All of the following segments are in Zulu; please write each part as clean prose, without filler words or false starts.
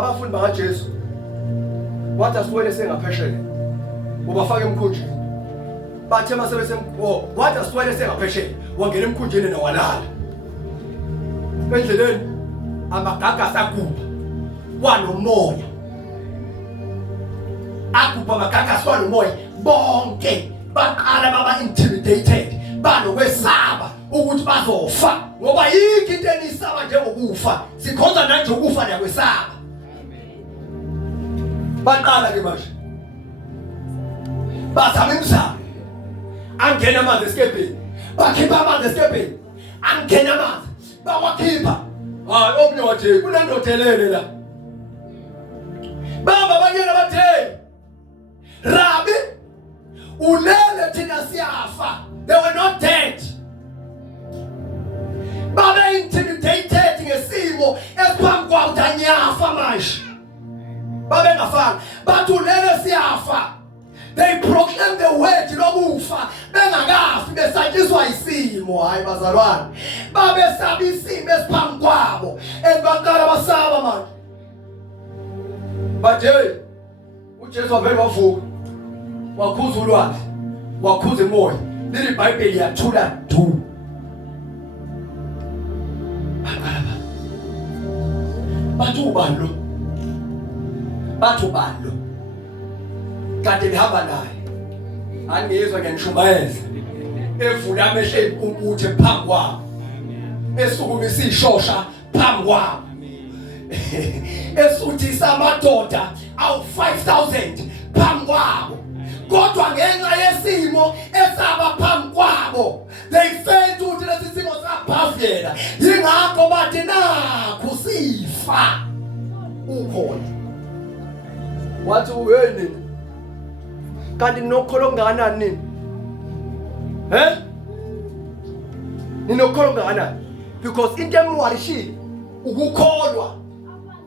abafundi bakaJesu wathi asiwele sengaphesheya ubafaka emkhunjini bathe masebese wathi asiwele sengaphesheya wangena emkhunjini nawalala endleleni amagaga asakuba wanomoya akuba amagaga aswanomoya bonke baqala baba intimidated banokwesaba ukuthi bazofa ngoba yiki into enisaba njengokufa sikhonza nanje ukufa nakwesaba baqala ke manje bazama imizamo angena amanzi esikebheni bakhipha amanzi esikebheni angena amanzi bawakhipha hayi omnye wathi kunendodelele la baba banyela bathe Rabbi ulele thina siyafa they were not dead baba intimidated ngesimo esiphambi kwabo danyafa manje baba engafanga bathi ulele siyafa they proclaim the word lokufa bengakafi besatshiswa isimo hayi bazalwane babe sabi isimo esiphambi kwabo ebaqala basaba manje bathe uJesu wavela wavuka wakhuza ulwandle wakhuza emoya leli iBhayibheli yathula du bathu ubalo kade behamba naye angezwe ngishumayeza evula amehlo impumputhe phambi kwabo esukumisa ishosha phambi kwabo esuthisa amadoda awu 5000 phambi kwabo kodwa ngenxa yesimo esaba phambi kwabo they failed ukuthi lesi simo sabhavela yingakho bathi nakho sifa ukhona wathi uyeni kanti nokholo ngakanani nini ninokholo ngakanani because into emwarishile ukukholwa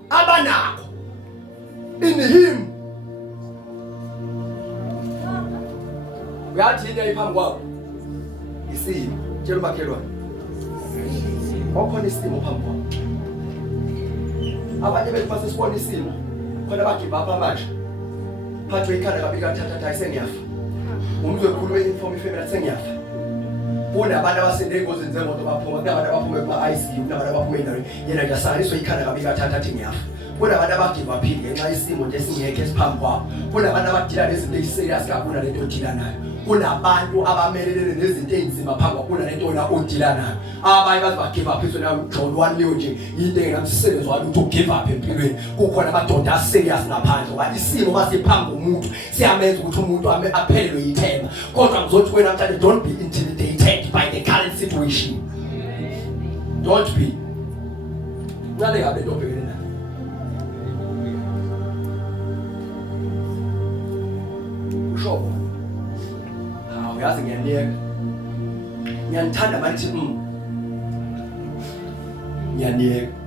abanakho in him uyathi into ayiphambi kwabo isimo tshela umakhelwane okhona isimo phambi kwabo abanye bethu basesibona isimo khona bagive up manje phathwe ikhanda kabi kathatha sengiyafa umuntu ekhuluma inform ifamily sengiyafa kunabantu abasende engozini zemoto baphuma kunabantu abaphuma kuma-ICU kunabantu abaphuma endaweni yena ngasaliswa ikhanda kabi kathatha athi ngiyafa kunabantu abagive up ngenxa yesimo nje esingekho esiphambi kwabo kunabantu abadila nezinto eziserious kakhulu nalento odila nayo kunabantu abamelelene nezinto ezinzima phambi kwabo kunalento ona odila nayo abanye bathi bagive up isona John 1 leyo nje into engamsebenzi walo ukuthi ugive up empilweni kukhona amadoda aserious ngaphandle ngoba isimo masiphambi komuntu siyamenza ukuthi umuntu aphelelwe yithemba kodwa ngizothi wena namhlanje don't be intimidated by the current situation don't be ngale ngabe ndobhekene nayo ushobo yazi ngiyanithanda bathi ngiyaniyeka